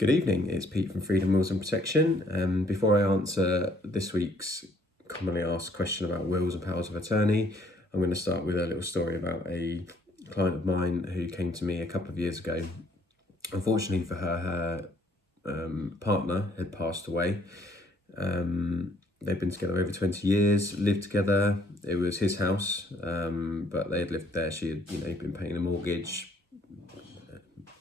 Good evening, it's Pete from Freedom Wills and Protection. Before I answer this week's commonly asked question about wills and powers of attorney, I'm going to start with a little story about a client of mine who came to me a couple of years ago. Unfortunately for her, partner had passed away. They'd been together over 20 years, lived together. It was his house, but they had lived there. She had, been paying a mortgage,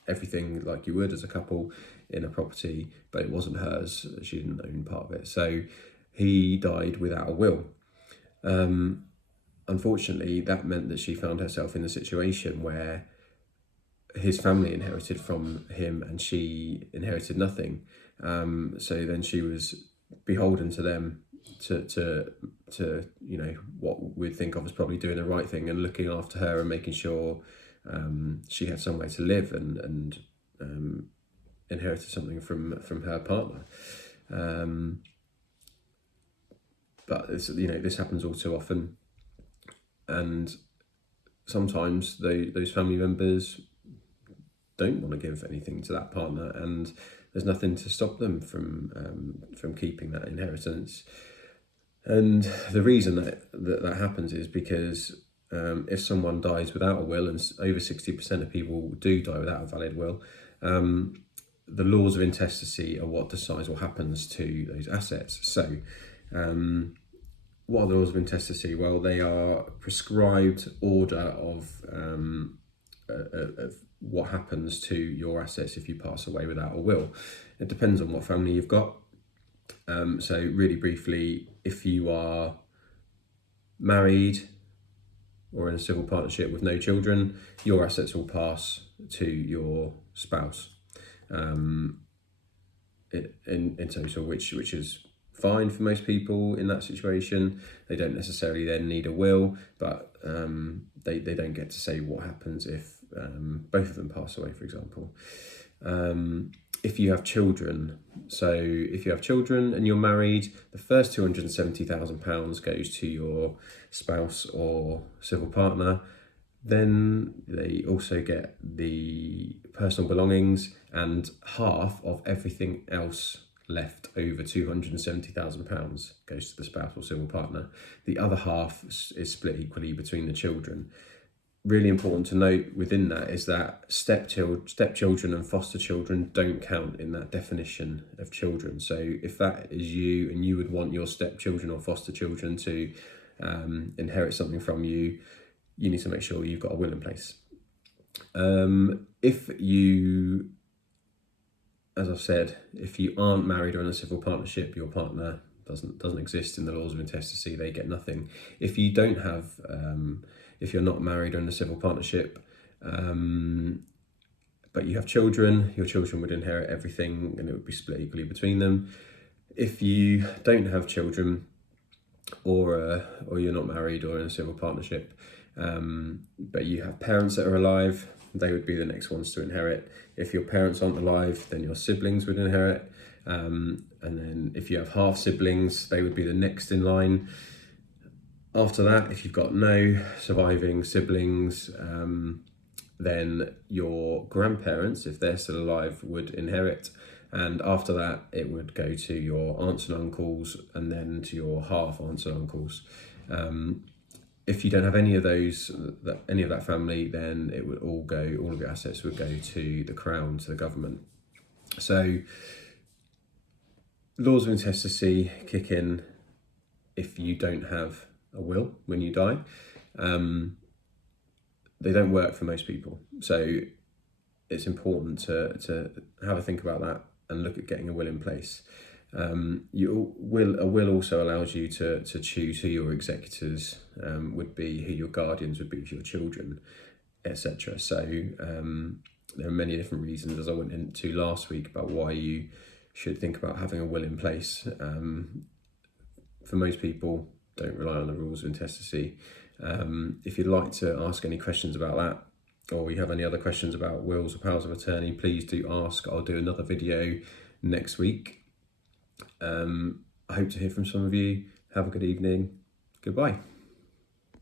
everything like you would as a couple in a property, but it wasn't hers. She didn't own part of it. So he died without a will. Unfortunately, that meant that she found herself in a situation where his family inherited from him and she inherited nothing. So then she was beholden to them to what we'd think of as probably doing the right thing and looking after her and making sure she had somewhere to live and inherited something from her partner. But this happens all too often, and sometimes those family members don't want to give anything to that partner, and there's nothing to stop them from keeping that inheritance. And the reason that happens is because if someone dies without a will, and over 60% of people do die without a valid will, the laws of intestacy are what decides what happens to those assets. So what are the laws of intestacy? Well, they are prescribed order of what happens to your assets if you pass away without a will. It depends on what family you've got. So really briefly, if you are married or in a civil partnership with no children, your assets will pass to your spouse in total, which is fine for most people in that situation. They don't necessarily then need a will, but they don't get to say what happens if both of them pass away, for example. If you have children, and you're married, the first £270,000 goes to your spouse or civil partner. Then they also get the personal belongings and half of everything else left over £270,000 goes to the spouse or civil partner. The other half is split equally between the children. Really important to note within that is that stepchildren and foster children don't count in that definition of children. So if that is you and you would want your stepchildren or foster children to inherit something from you, you need to make sure you've got a will in place. If you, as I've said, if you aren't married or in a civil partnership, your partner doesn't exist in the laws of intestacy, they get nothing. If you don't have, if you're not married or in a civil partnership, but you have children, your children would inherit everything and it would be split equally between them. If you don't have children or you're not married or in a civil partnership, but you have parents that are alive, they would be the next ones to inherit. If your parents aren't alive, then your siblings would inherit. And then if you have half siblings, they would be the next in line. After that, if you've got no surviving siblings, then your grandparents, if they're still alive, would inherit. And after that, it would go to your aunts and uncles and then to your half aunts and uncles. If you don't have any of those, any of that family, then it would all of your assets would go to the Crown, to the government. So laws of intestacy kick in if you don't have a will when you die. They don't work for most people. So it's important to have a think about that and look at getting a will in place. A will also allows you to choose who your executors would be, who your guardians would be for your children, etc. So there are many different reasons, as I went into last week, about why you should think about having a will in place. For most people, don't rely on the rules of intestacy. If you'd like to ask any questions about that, or you have any other questions about wills or powers of attorney, please do ask. I'll do another video next week. I hope to hear from some of you. Have a good evening. Goodbye.